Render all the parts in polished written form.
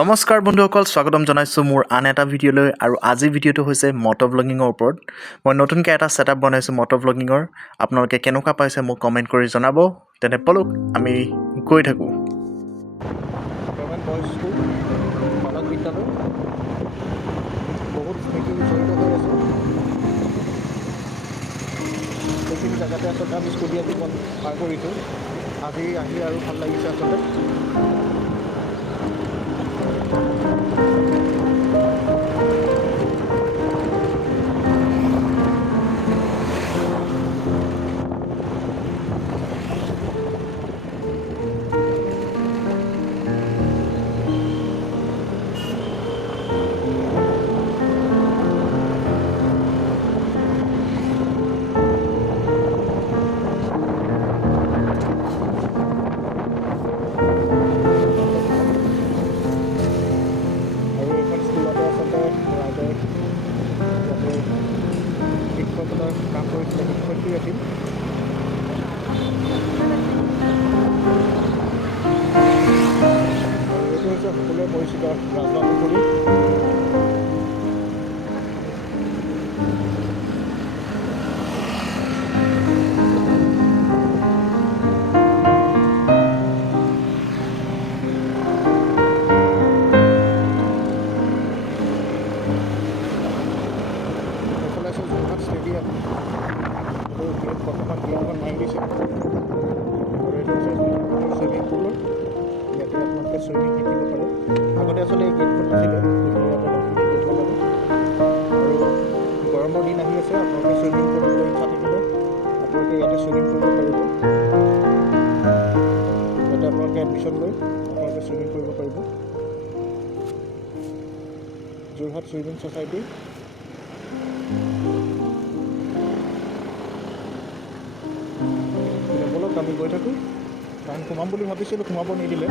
নমস্কাৰ বন্ধুসকল, স্বাগতম জনাইছোঁ মোৰ আন এটা ভিডিঅ'লৈ। আৰু আজিৰ ভিডিঅ'টো হৈছে মট'ভ্লগিঙৰ ওপৰত। মই নতুনকৈ এটা ছেটআপ বনাইছোঁ মট'ভ্লগিঙৰ। আপোনালোকে কেনেকুৱা পাইছে মোক কমেণ্ট কৰি জনাব। তেনে পলক আমি গৈ থাকোঁ। বহুত স্মৃতি জড়িত হৈ আছে। সেইখিনি জেগাতে আচলতে আমি স্কুটি আজি পাৰ কৰিছোঁ। আজি আহি আৰু ভাল লাগিছে আচলতে। শিক্ষকতাৰ কাম কৰিছিলে, শিক্ষয়িত্ৰী আছিল। আৰু এইটো হৈছে সকলোৱে পৰিচিত ৰাজমাহ পুখুৰী। ষ্টেডিয়াম আৰু গেট বৰ্তমান গেটখন মাৰি দিছে। আৰু এইটো হৈছে চুইমিং পুলৰ। ইয়াতে আপোনালোকে চুইমিং শিকিব পাৰে। আগতে আচলতে এই গেটখন নাছিলে, কিন্তু ইয়াতে নতুনকৈ গেট লগালে। আৰু গৰমৰ দিন আহি আছে, আপোনালোকে চুইমিং কৰিবলৈ ইচ্ছা থাকিলে আপোনালোকে ইয়াতে চুইমিং কৰিব পাৰিব। ইয়াতে আপোনালোকে এডমিশ্যন লৈ আপোনালোকে চুইমিং কৰিব পাৰিব। Jorhat swimming society. বলক আমি গৈ থাকোঁ, কাৰণ সোমাম বুলি ভাবিছিলোঁ, সোমাব নিদিলে।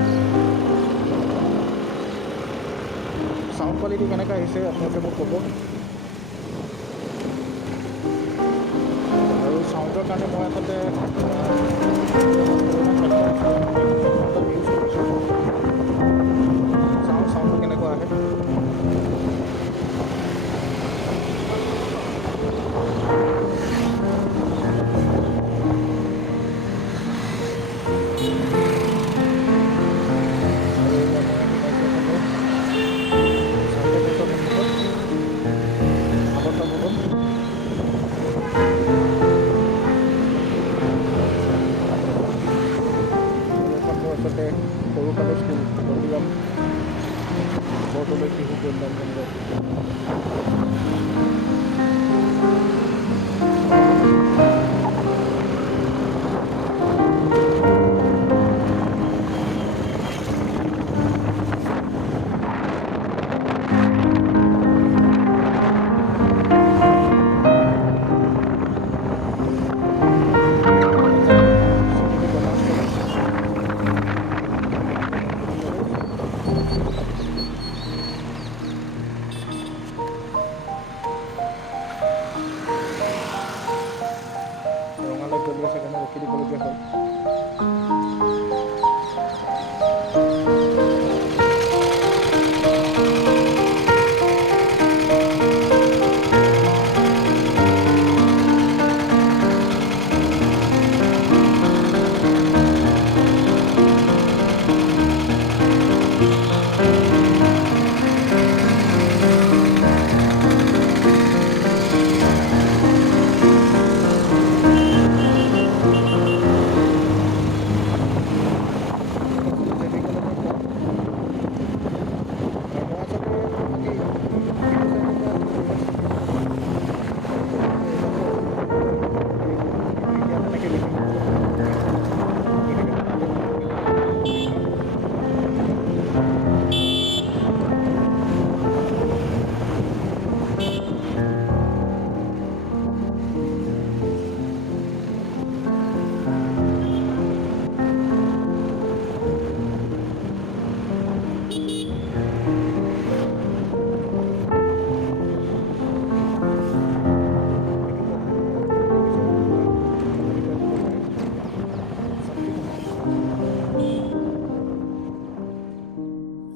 চাউণ্ড কোৱালিটি কেনেকৈ আহিছে আপোনালোকে মোক ক'ব। আৰু চাউণ্ডৰ কাৰণে মই আচলতে ইউজ কৰিছোঁ। চাউণ্ডটো কেনেকুৱা আহে। আচলতে সৰুকালৰ স্কুল বৰদুৰাম বৰদলৈ শিশু কল্যাণ কেন্দ্ৰ। ৰঙালাইট জ্বলি আছে কাৰণে ৰখি দিবলগীয়া হ'ল।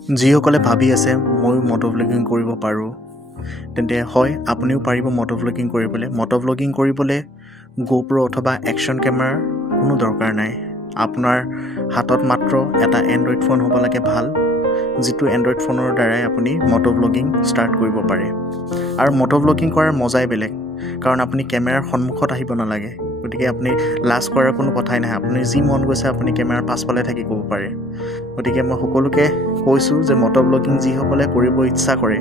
যিসকলে ভাবি আছে ময়ো মটোভ্লগিং কৰিব পাৰোঁ, তেন্তে হয় আপুনিও পাৰিব মটোভ্লগিং কৰিবলৈ। মটোভ্লগিং কৰিবলৈ GoPro অথবা একশ্যন কেমেৰাৰ কোনো দৰকাৰ নাই। আপোনাৰ হাতত মাত্ৰ এটা এণ্ড্ৰইড ফোন হ'ব লাগে ভাল, যিটো এণ্ড্ৰইড ফোনৰ দ্বাৰাই আপুনি মটোভ্লগিং ষ্টাৰ্ট কৰিব পাৰে। আৰু মটোভ্লগিং কৰাৰ মজাই বেলেগ, কাৰণ আপুনি কেমেৰাৰ সন্মুখত আহিব নালাগে। গতিকে আপুনি লাজ কৰাৰ কোনো কথাই নাই। আপুনি যি মন গৈছে আপুনি কেমেৰাৰ পাছফালে থাকি ক'ব পাৰে। গতিকে মই সকলোকে কৈছোঁ যে মটোভ্লগিং যিসকলে কৰিব ইচ্ছা কৰে,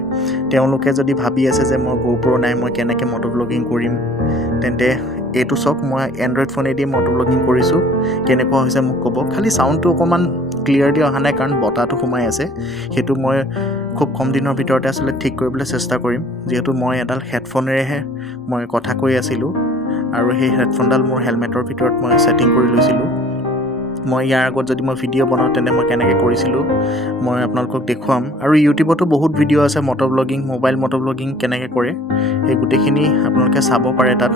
তেওঁলোকে যদি ভাবি আছে যে মই GoPro নাই, মই কেনেকৈ মটোভ্লগিং কৰিম, তেন্তে এইটো চাওক, মই এণ্ড্ৰইড ফোনেদি মটোভ্লগিং কৰিছোঁ। কেনেকুৱা হৈছে মোক ক'ব। খালি চাউণ্ডটো অকণমান ক্লিয়াৰলি অহা নাই, কাৰণ বতাহটো সোমাই আছে। সেইটো মই খুব কম দিনৰ ভিতৰতে আচলতে ঠিক কৰিবলৈ চেষ্টা কৰিম, যিহেতু মই এডাল হেডফোনেৰেহে মই কথা কৈ আছিলোঁ, আৰু সেই হেডফোনডাল মোৰ হেলমেটৰ ভিতৰত মই ছেটিং কৰি লৈছিলোঁ। মই ইয়াৰ আগত যদি মই ভিডিঅ' বনাওঁ তেন্তে মই কেনেকৈ কৰিছিলোঁ মই আপোনালোকক দেখুৱাম। আৰু ইউটিউবতো বহুত ভিডিঅ' আছে মটোভ্লগিং, মোবাইল মটোভ্লগিং কেনেকৈ কৰে, সেই গোটেইখিনি আপোনালোকে চাব পাৰে তাত।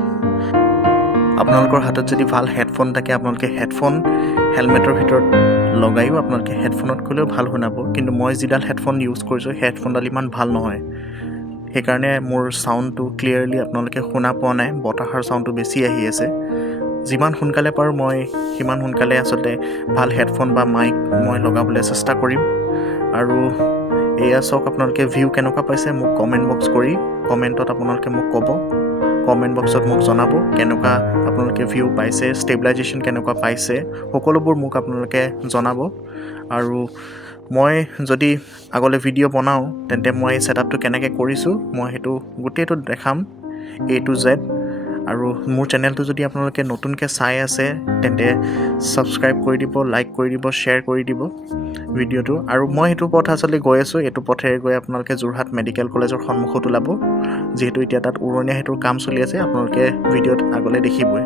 আপোনালোকৰ হাতত যদি ভাল হেডফোন থাকে, আপোনালোকে হেডফোন হেলমেটৰ ভিতৰত লগায়ো আপোনালোকে হেডফোনত গ'লেও ভাল শুনাব। কিন্তু মই যিডাল হেডফোন ইউজ কৰিছোঁ সেই হেডফোনডাল ইমান ভাল নহয়, সেইকাৰণে মোৰ চাউণ্ডটো ক্লিয়াৰলি আপোনালোকে শুনা পোৱা নাই। বতাহৰ চাউণ্ডটো বেছি আহি আছে। যিমান সোনকালে পাৰোঁ মই সিমান সোনকালে আচলতে ভাল হেডফোন বা মাইক মই লগাবলৈ চেষ্টা কৰিম। আৰু এয়া চাওক, আপোনালোকে ভিউ কেনেকুৱা পাইছে মোক কমেণ্ট বক্স কৰি কমেণ্টত আপোনালোকে মোক ক'ব। কমেণ্ট বক্সত মোক জনাব কেনেকুৱা আপোনালোকে ভিউ পাইছে, ষ্টেবিলাইজেশ্যন কেনেকুৱা পাইছে, সকলোবোৰ মোক আপোনালোকে জনাব। আৰু মই যদি আগলৈ ভিডিঅ' বনাওঁ তেন্তে মই এই ছেটআপটো কেনেকৈ কৰিছোঁ মই সেইটো গোটেইটো দেখাম A to Z। আৰু মোৰ চেনেলটো যদি আপোনালোকে নতুনকৈ চাই আছে তেন্তে ছাবস্ক্ৰাইব কৰি দিব, লাইক কৰি দিব, শ্বেয়াৰ কৰি দিব ভিডিঅ'টো। আৰু মই সেইটো পথ আচলতে গৈ আছোঁ। এইটো পথেৰে গৈ আপোনালোকে যোৰহাট মেডিকেল কলেজৰ সন্মুখত ওলাব, যিহেতু এতিয়া তাত উৰণীয়া সেতুৰ কাম চলি আছে, আপোনালোকে ভিডিঅ'ত আগলৈ দেখিবই।